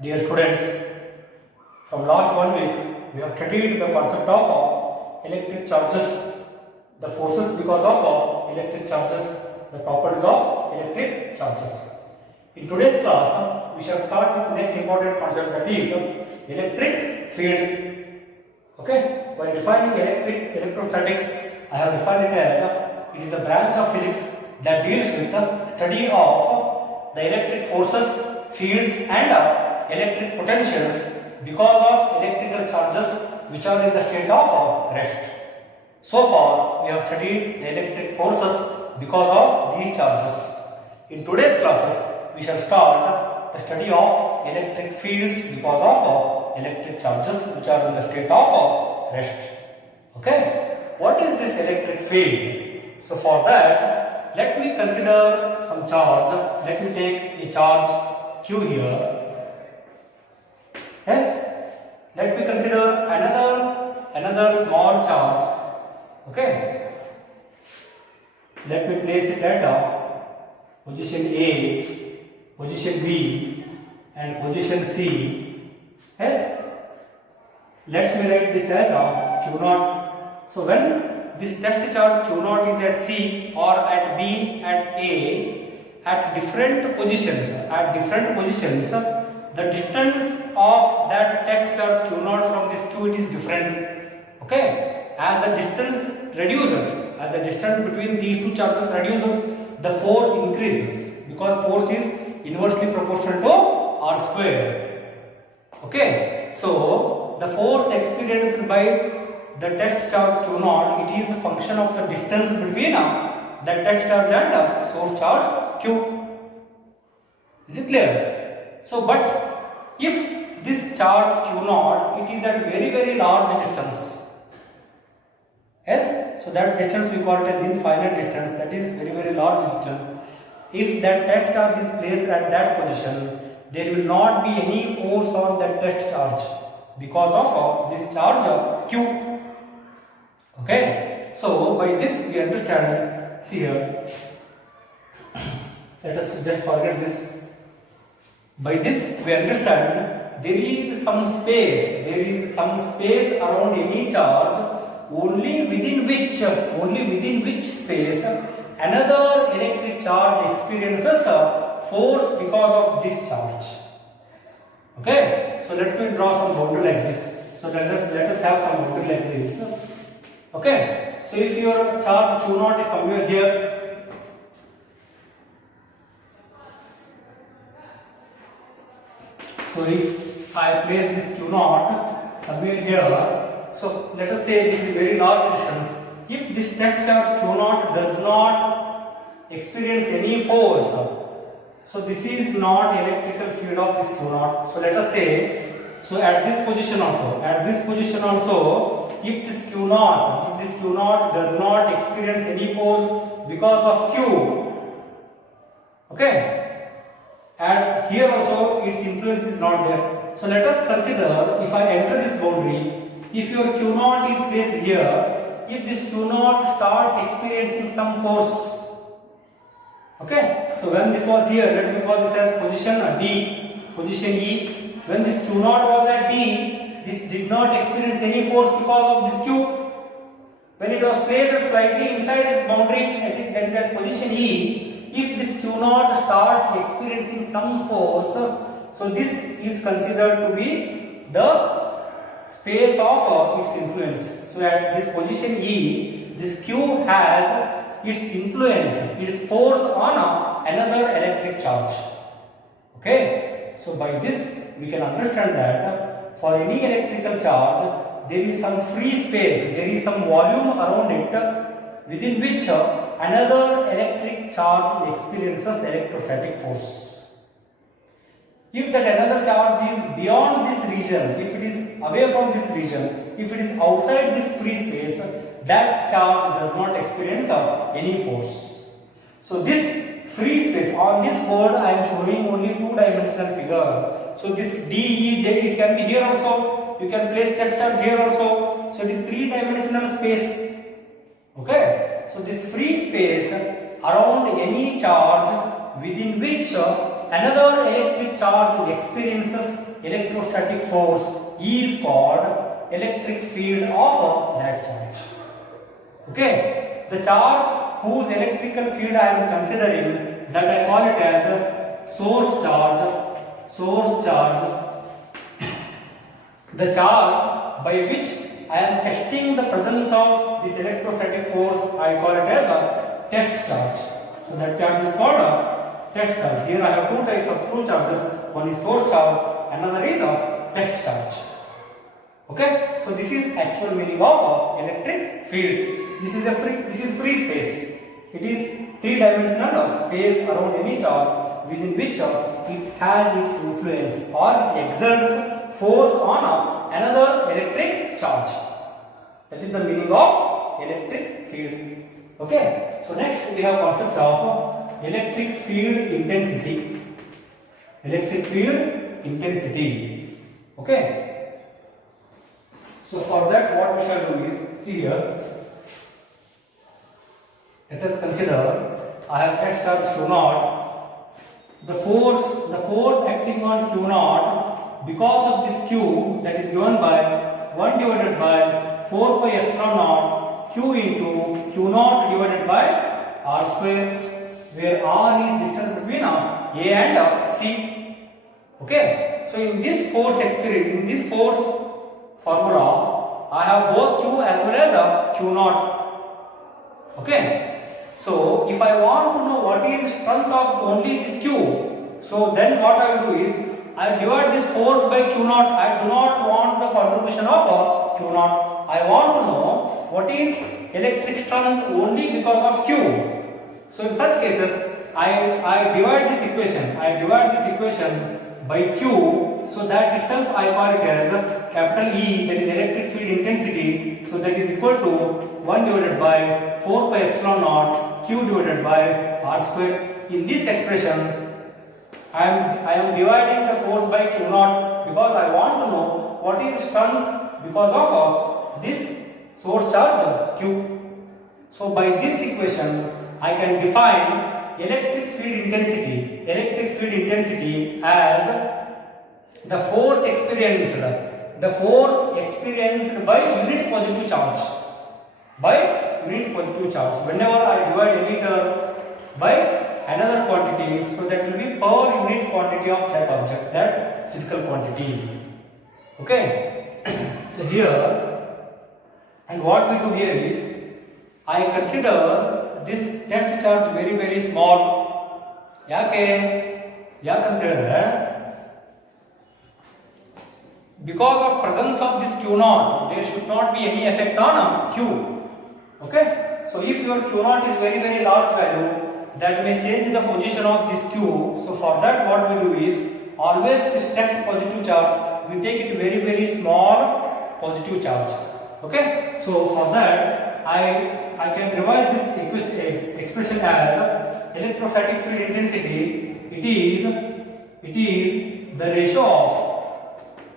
Dear students, from last 1 week we have studied the concept of electric charges, the forces because of electric charges, the properties of electric charges. In today's class, we shall start with next important concept, that is electric field. Okay, by defining electrostatics, I have defined it as it is the branch of physics that deals with the study of the electric forces, fields and electric potentials because of electrical charges which are in the state of rest. So far we have studied the electric forces because of these charges. In today's classes we shall start the study of electric fields because of electric charges which are in the state of rest. Okay, what is this electric field? So for that, let me consider some charge. Let me take a charge Q here. Yes, let me consider another small charge. Okay, let me place it at position A, position B and position C. Yes, let me write this as Q0. So when this test charge Q0 is at C or at B and A at different positions, the distance of that test charge Q0 from this Q, it is different. Okay, as the distance reduces, as the distance between these two charges reduces, the force increases because force is inversely proportional to R square. Okay, so the force experienced by the test charge Q0, it is a function of the distance between the test charge and source charge Q. Is it clear? So, but if this charge Q0, it is at very large distance. Yes, so that distance we call it as infinite distance, that is very large distance. If that test charge is placed at that position, there will not be any force on that test charge because of this charge Q. Okay, so by this we understand, see here, let us just forget this. By this we understand there is some space around any charge only within which space another electric charge experiences force because of this charge. Okay, so let me draw some boundary like this. So let us have some boundary like this. Okay, so if your charge Q0 is somewhere here, so if I place this Q0 somewhere here, so let us say this is very large distance. If this test charge Q0 does not experience any force, so this is not electrical field of this Q0. So let us say, so at this position also, if this Q0 does not experience any force because of Q, okay, and here also its influence is not there. So let us consider, if I enter this boundary, if your Q0 is placed here, if this Q0 starts experiencing some force, okay, so when this was here, let me call this as position D, position E. When this Q0 was at D, this did not experience any force because of this Q. When it was placed slightly inside this boundary, that is at position E, if this Q0 starts experiencing some force, so this is considered to be the space of its influence. So at this position E, this Q has its influence, its force on another electric charge. Okay, so by this we can understand that for any electrical charge there is some free space, there is some volume around it within which another electric charge experiences electrostatic force. If that another charge is beyond this region, if it is away from this region, if it is outside this free space, that charge does not experience any force. So this free space, on this board I am showing only two-dimensional figure. So this DE, it can be here also, you can place test charge here also. So it is three-dimensional space. Okay, so this free space around any charge within which another electric charge experiences electrostatic force is called electric field of that charge. Okay, the charge whose electrical field I am considering, that I call it as a source charge. Source charge. The charge by which I am testing the presence of this electrostatic force, I call it as a test charge. So that charge is called a test charge. Here I have two types of two charges. One is source charge, another is a test charge. Okay, so this is actual meaning of electric field. This is free space. It is three-dimensional space around any charge within which it has its influence or it exerts force on another electric charge. That is the meaning of electric field. Okay, so next we have concept of electric field intensity. Electric field intensity. Okay. So for that, what we shall do is, see here. Let us consider I have test charge Q naught. The force acting on Q naught because of this Q, that is given by 1 divided by 4 pi epsilon naught Q into Q naught divided by R square, where R is distance between A and C. Okay. So in this force experience, in this force formula, I have both Q as well as Q naught. Okay. So if I want to know what is the strength of only this Q, so then what I will do is I divide this force by Q naught. I do not want the contribution of Q naught. I want to know what is electric strength only because of Q. So in such cases, I divide this equation. I divide this equation by Q. So that itself I call it as capital E, that is electric field intensity. So that is equal to 1 divided by 4 pi epsilon naught Q divided by R square. In this expression, I am dividing the force by Q naught because I want to know what is strength because of this source charge Q. So by this equation, I can define electric field intensity. Electric field intensity as the force experienced by unit positive charge. By unit positive charge. Whenever I divide any term by another quantity, so that will be per unit quantity of that object, that physical quantity. Okay. So here, and what we do here is, I consider this test charge very small. Because of presence of this Q naught, there should not be any effect on Q. Okay. So if your Q naught is very large value, that may change the position of this Q. So for that, what we do is, always this test positive charge, we take it very small positive charge. Okay. So for that, I can revise this expression as electrostatic field intensity. It is the ratio of,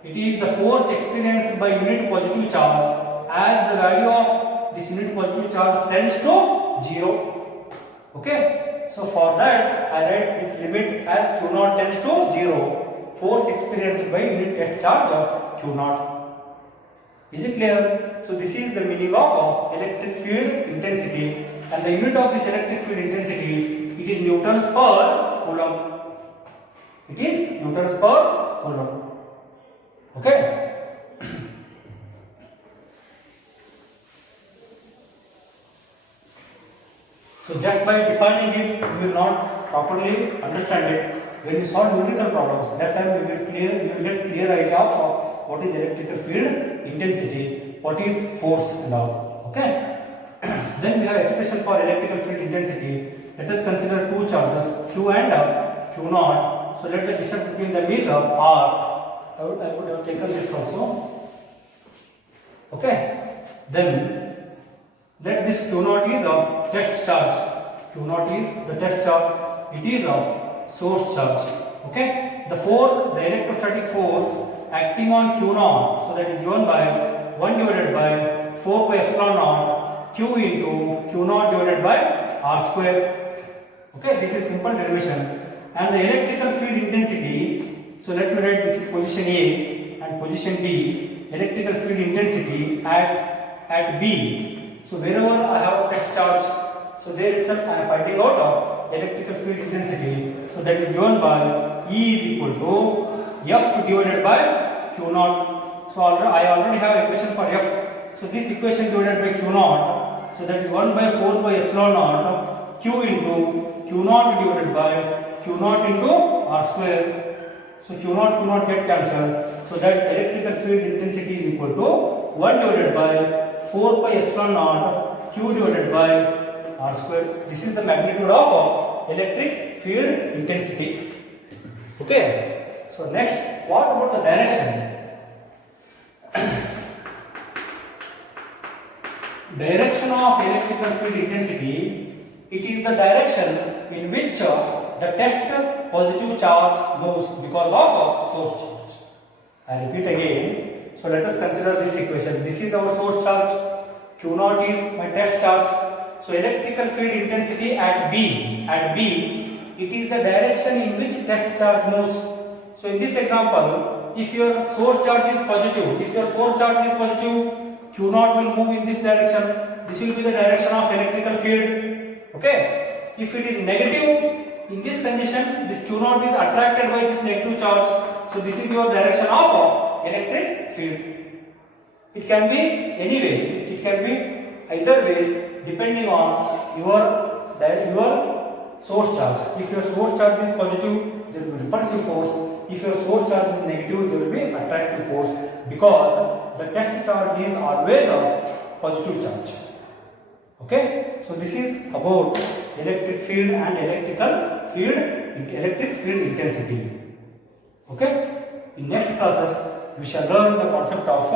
it is the force experienced by unit positive charge as the value of this unit positive charge tends to 0. Okay. So for that, I write this limit as Q naught tends to 0. Force experienced by unit test charge Q naught. Is it clear? So this is the meaning of electric field intensity, and the unit of this electric field intensity, it is newtons per coulomb. It is newtons per coulomb. Okay. So just by defining it, you will not properly understand it. When you solve numerical problems, that time you will get clear idea of what is electrical field intensity, what is force and all. Okay. Then we have expression for electrical field intensity. Let us consider two charges, Q and Q naught. So let the distance between them is R. I would have taken this also. Okay. Then let this Q naught is a test charge. Q naught is the test charge. It is a source charge. Okay. The force, the electrostatic force acting on Q naught, so that is given by 1 divided by 4 pi epsilon naught Q into Q naught divided by R square. Okay. This is simple derivation. and the electrical field intensity. So let me write this is position A and position B. Electrical field intensity at B. So wherever I have test charge, so there itself I am finding out of electrical field intensity. So that is given by E is equal to F divided by Q naught. So I already have equation for F. So this equation divided by Q naught. So that is 1 by 4 by epsilon naught Q into Q naught divided by Q naught into R square. So Q naught get cancelled. So that electrical field intensity is equal to 1 divided by 4 by epsilon naught Q divided by R square. This is the magnitude of electric field intensity. Okay. So next, what about the direction? Direction of electrical field intensity, it is the direction in which the test positive charge moves because of source charge. I repeat again. So let us consider this equation. This is our source charge. Q naught is my test charge. So electrical field intensity at B, it is the direction in which test charge moves. So in this example, if your source charge is positive, Q naught will move in this direction. This will be the direction of electrical field. Okay. If it is negative, in this condition, this Q naught is attracted by this negative charge. So this is your direction of electric field. It can be any way. It can be either ways depending on your source charge. If your source charge is positive, there will be repulsive force. If your source charge is negative, there will be attractive force, because the test charge is always a positive charge. Okay, so this is about electric field and electric field intensity. Okay, in next classes we shall learn the concept of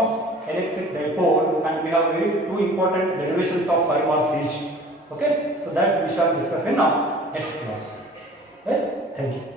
electric dipole, and we have two important derivations of 5 marks each. Okay, so that we shall discuss in our next class. Yes, thank you.